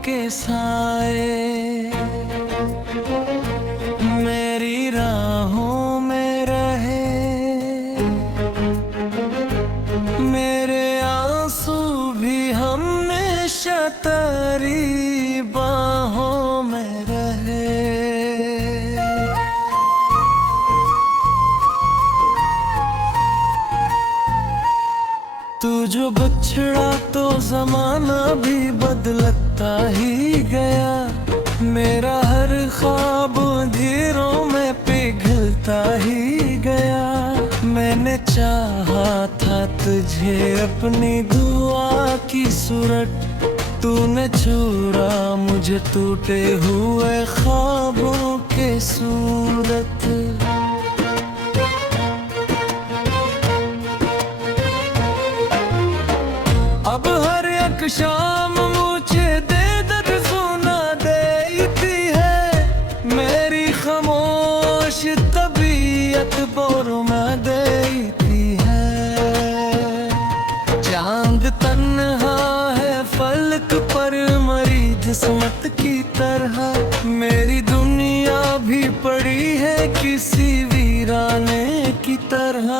के साए मेरी राहों में रहे, मेरे आंसू भी हमेशा तेरी बाहों में रहे। तू जो बछड़ा तो जमाना भी बदलता ही गया, मेरा हर ख्वाब अंधेरों में पिघलता ही गया। मैंने चाहा था तुझे अपनी दुआ की सूरत, तूने चुरा मुझे टूटे हुए ख्वाबों के सूरत। अब हर एक शाम मुझे दे दर्द सुना देती है, मेरी खामोश तबीयत बोरमा देती है। चांद तन्हा है फलक पर मरी जिस्मत की तरह, मेरी दुनिया भी पड़ी है किसी वीराने की तरह।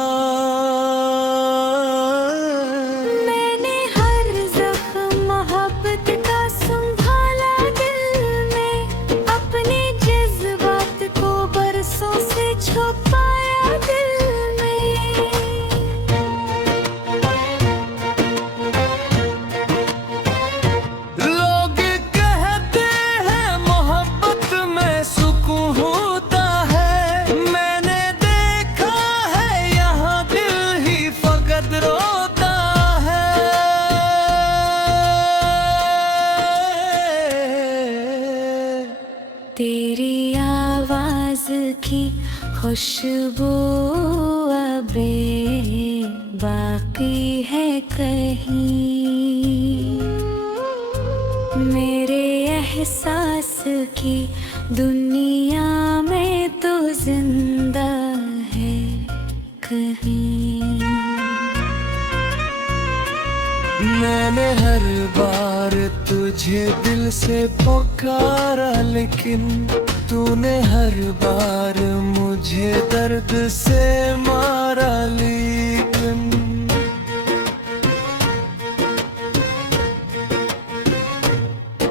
तेरी आवाज की खुशबू अबे बाकी है कहीं, मेरे एहसास की दुनिया में तो जिंदा है कहीं। मैंने हर बार तुझे दिल से पुकारा, लेकिन तूने हर बार मुझे दर्द से मारा। लेकिन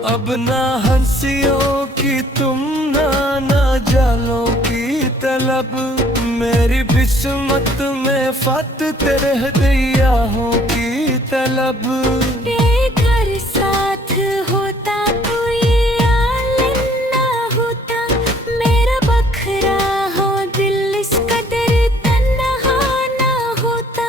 अब ना हंसियों की तुम ना जालों की तलब, मेरी किस्मत में फत तेरे हदियाहों की तलब। बेघर साथ होता तो ये आलम ना होता, मेरा बखरा हो दिल इस कदर तन्हा ना होता।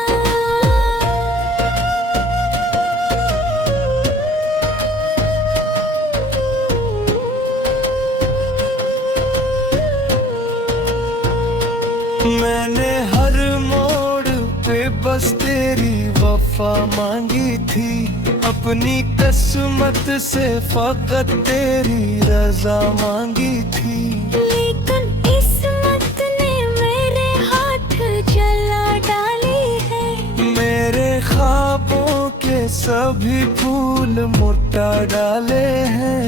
मैंने हर मोड़ पे बस तेरी वफा मांगी थी, अपनी किस्मत से फकत तेरी रजा मांगी थी। लेकिन किस्मत ने मेरे हाथ जला डाली है, मेरे ख्वाबों के सभी फूल मुर्टा डाले हैं।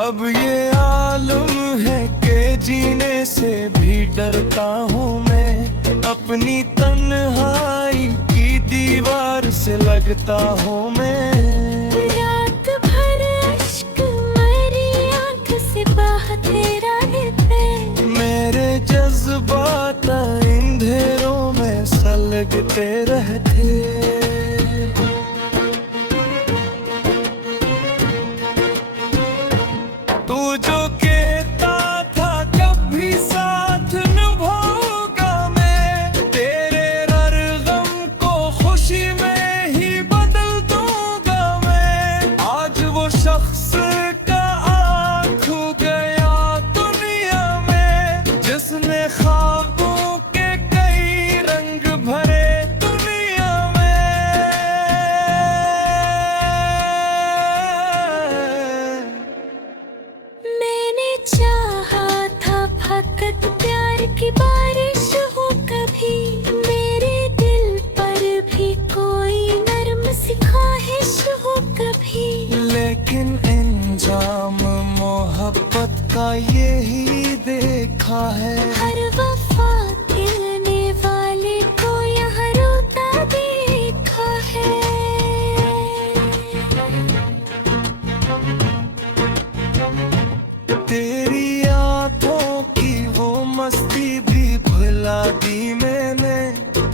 अब ये आलम है कि जीने से भी डरता हूँ मैं, अपनी तन्हाई की दीवार से लगता हूँ मैं। रात भर अश्क मेरी आँख से बहते रहते, मेरे जज्बात अंधेरों में सलगते रहते। तू जो कहता था कभी साथ निभाऊंगा मैं, तेरे हर गम को खुशी में ही बदल दूंगा लिखा है। हर वफा दिलने वाले को यहाँ रोता देखा है। तेरी आंखों की वो मस्ती भी भुला दी मैंने,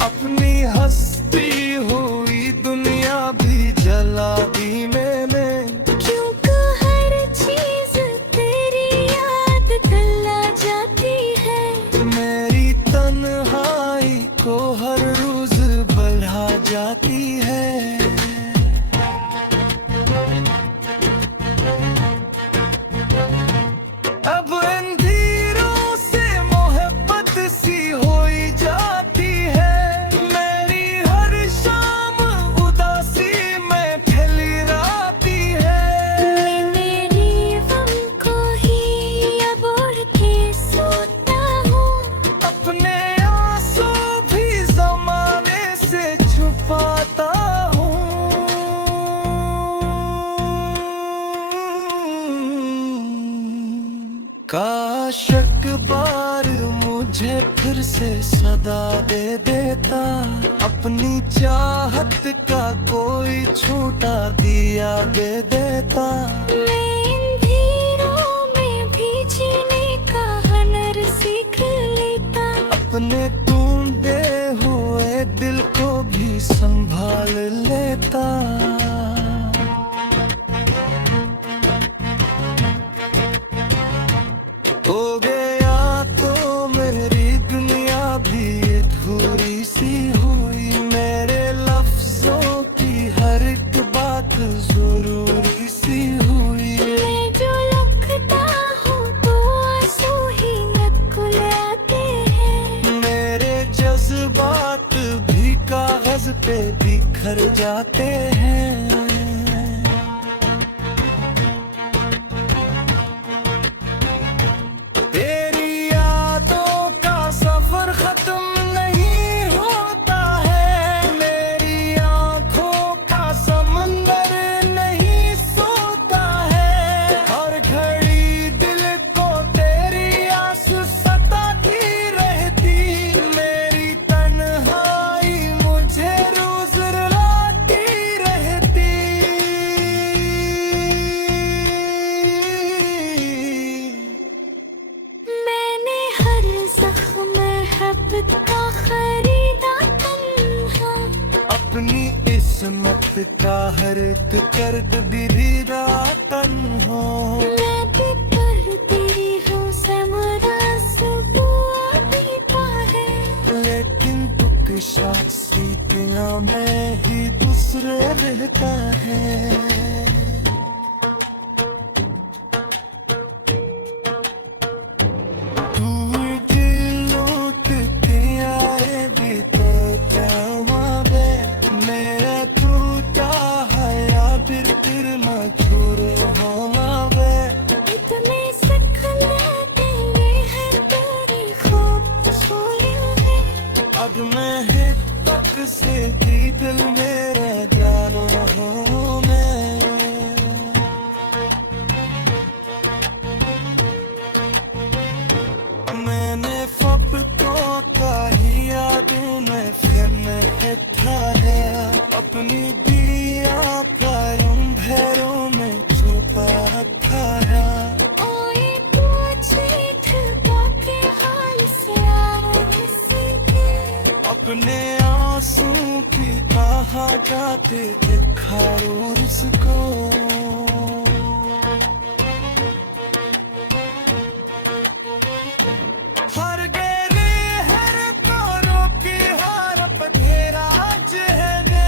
अपनी हंसती हुई दुनिया भी जला दी मैंने। क्योंकि हर चीज तेरी याद दिला जाती है। मेरी तन्हाई को हर रोज बढ़ा जाती है। अब अंधेरों से मोहब्बत सी होई जाती है। मेरी हर शाम उदासी में फैली रहती है। मेरी गम को ही अब ओढ़ के सोता हूँ। अपने आंसू भी ज़माने से छुपाता हूँ। काश एक बार मुझे फिर से सदा दे देता, अपनी चाहत का कोई छोटा दिया दे देता। मैं इन धीरों में भी जीने का हुनर सीख लेता। अपने टूटे हुए दिल को भी संभाल लेता। हो गया तो मेरी दुनिया भी अधूरी सी हुई। मेरे लफ्जों की हर एक बात जरूरी सी हुई। मैं जो लिखता हूँ तो आंसू ही नकुल आते हैं। मेरे जज्बात भी कागज पे बिखर जाते हैं। तेरी यादों का सफर खत्म नहीं होता है। मेरी आंखों का समंदर नहीं सोता है। हर घड़ी दिल को तेरी आस सताती रहती। मेरी तन्हाई मुझे रोज रुलाती रहती। मैंने हर जख्म मोहब्बत का खरीदा तन्हा। अपनी किस्मत का हर एक कर्द बिरीदा तन्हा। मैं भी पढ़ती हूँ समरा सुबह बीता है। लेकिन दुख शास्त्रियाँ में ही दूसरे रहता है। तू दिलों के किनारे भी तो क्या मावे। मेरा तू चाहा फिर मजबूर हो मावे। इतने सखना दिले हैं तेरे ख्वाब सोए हैं। अब मैं है तक से भी दिल मेरा जानो हूँ मैं। मैंने फप को कही यादों में फिर मैं था है। अपनी दिया कायम भैरों में छुपा था है। ओए तू झूठ बाके हाल से आने सीखे। अपने आंसू की कहा जाते देखा उसको। हर गेरे हर कोरों की हार बधेरा आज है दे।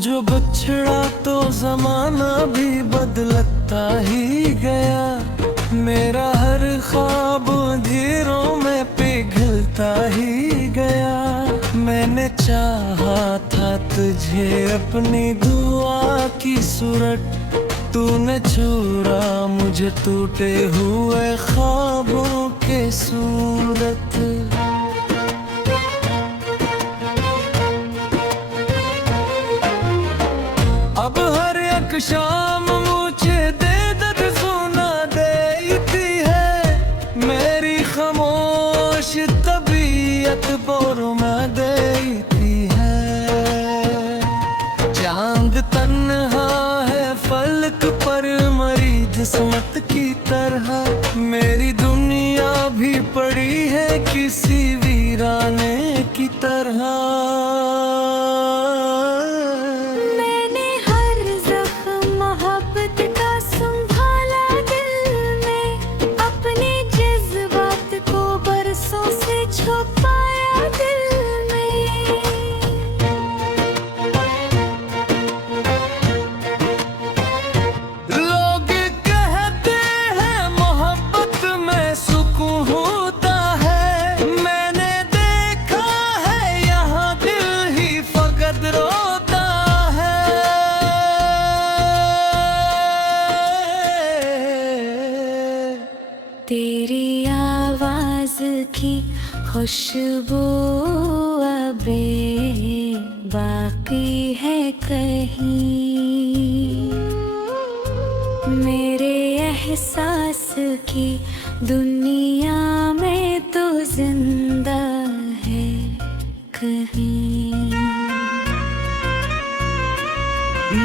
जो बिछड़ा तो जमाना भी बदलता ही गया, मेरा हर ख्वाब धीरों में पिघलता ही गया। मैंने चाहा था तुझे अपनी दुआ की सूरत, तूने चुरा मुझे टूटे हुए ख्वाबों के सूरत। अब हर एक शाम मुझे दे दर्द सुना देती है, मेरी खामोश तबीयत बोरमा देती है। चांद तन्हा है फलक पर मरी जिस्मत की तरह, मेरी दुनिया भी पड़ी है किसी वीराने की तरह। तेरी आवाज की खुशबू अबे बाकी है कहीं, मेरे एहसास की दुनिया में तो जिंदा है कहीं।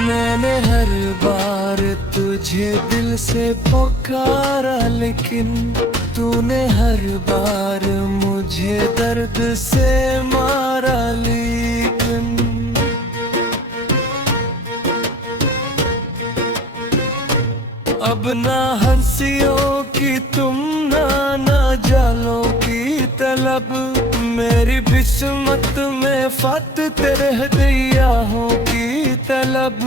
मैंने हर बार तुझे दिल से पुकारा, लेकिन तूने हर बार मुझे दर्द से मारा। लेकिन अब ना हंसियों की तुम ना जालों की तलब, मेरी किस्मत में फत तेरे हदियाहों की तलब।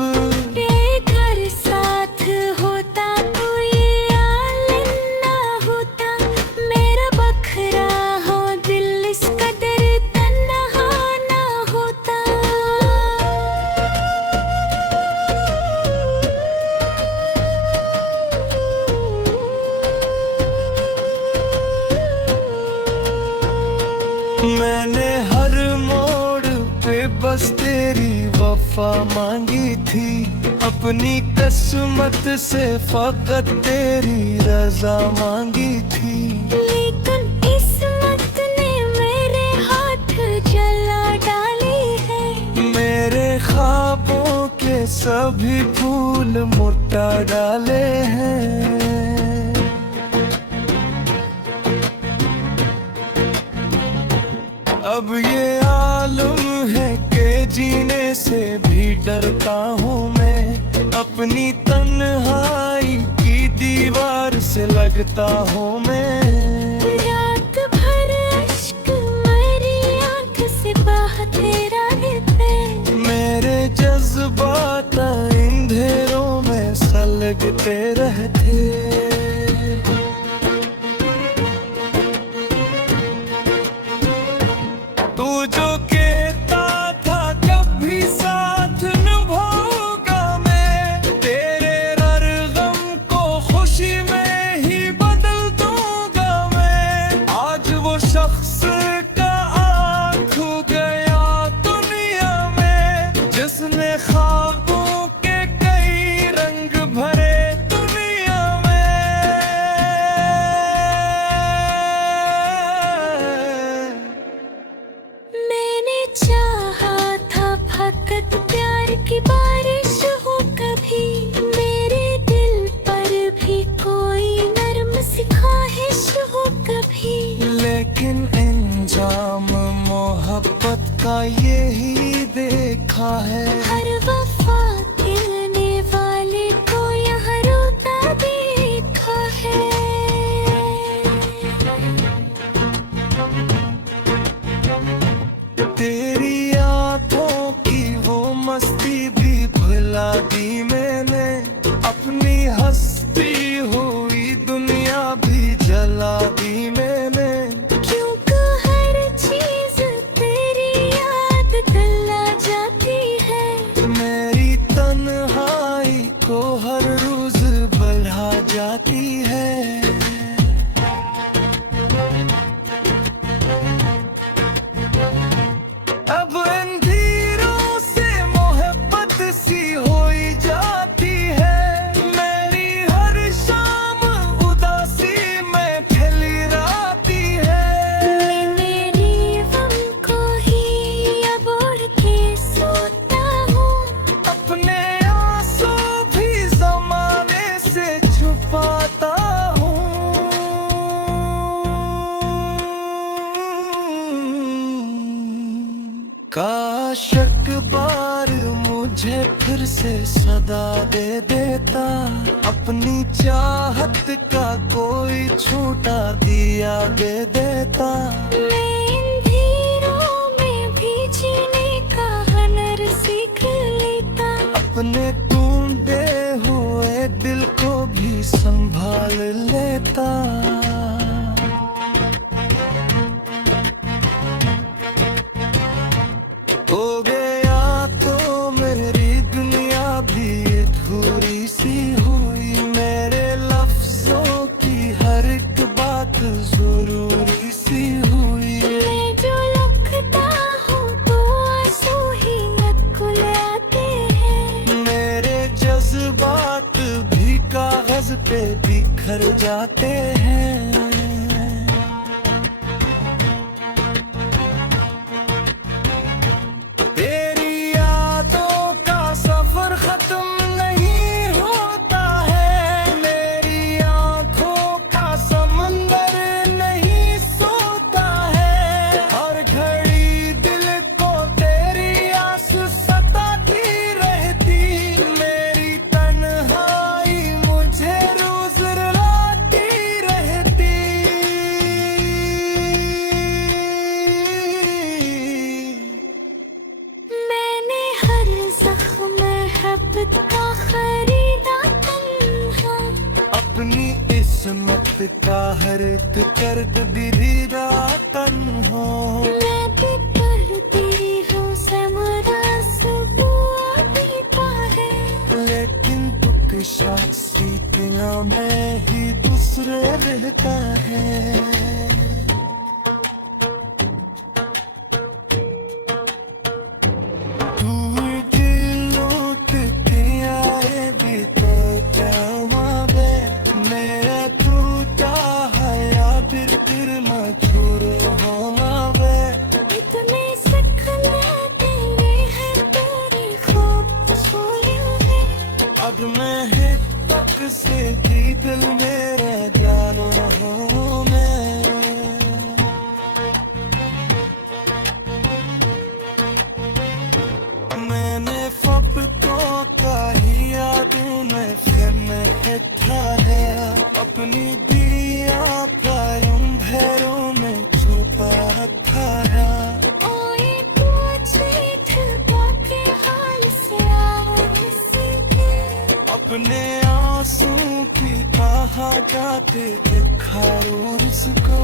बेघर साथ होता तो ये आलम ना होता, मेरा बखरा हो दिल इस कदर तन्हा ना होता। मैंने हर मोड़ पे बस तेरी वफा मांगी थी, अपनी किस्मत से फकत तेरी रजा मांगी थी। लेकिन किस्मत ने मेरे हाथ जला डाली है, मेरे ख्वाबों के सभी फूल मुट्टा डाले हैं। अब ये आलम है कि जीने से भी डरता हूँ मैं, अपनी तन्हाई की दीवार से लगता हूँ मैं। रात भर अश्क मेरी आँख से बहते रहते, मेरे जज्बात अंधेरों में सलगते रहते। तू जो कहता था कभी साथ निभाऊंगा मैं, तेरे हर गम को खुशी में ही बदल दूंगा मैं। आज वो शख्स का आँख हो गया दुनिया में, जिसने ख्वाबों के कई रंग भरे दुनिया में। मैंने काश एक बार मुझे फिर से सदा दे देता, अपनी चाहत का कोई छोटा दिया दे देता। मैं इन धीरों में भी जीने का हुनर सीख लेता, अपने टूटे हुए दिल को भी संभाल लेता। हो गया तो मेरी दुनिया भी अधूरी सी हुई, मेरे लफ्जों की हर एक बात जरूरी सी हुई। मैं जो लिखता हूँ तो आंसू ही नकुल आते हैं, मेरे जज्बात भी कागज पे बिखर जाते हैं। तेरी यादों का सफर खत्म नहीं होता है, मेरी आंखों का समंदर नहीं सोता है। हर घड़ी दिल को तेरी आस सताती रहती, मेरी तन्हाई मुझे रोज रुलाती रहती। मैंने हर जख्म मोहब्बत का खरीदा तन्हा, अपनी इसमत का हर एक दर्द दिलीदा तन्हा। मैं भी पढ़ती हूँ समरस बुआ पीता है, लेकिन दुख शास्त्रियाँ में ही दूसरे रहता है। इतने सखना तेरे हैं तेरे ख्वाब सोए हैं, अब मैं है तक से भी दिल मेरा जाना हूँ मैं। मैंने फब को कही यादों में फिर मैं था है, अपनी दिया कायम भैरों में छुपा रखा है। ओए पूछे ठगा के हाल से आवाज़ के, अपने आंसू की कहा जाते खारूर को।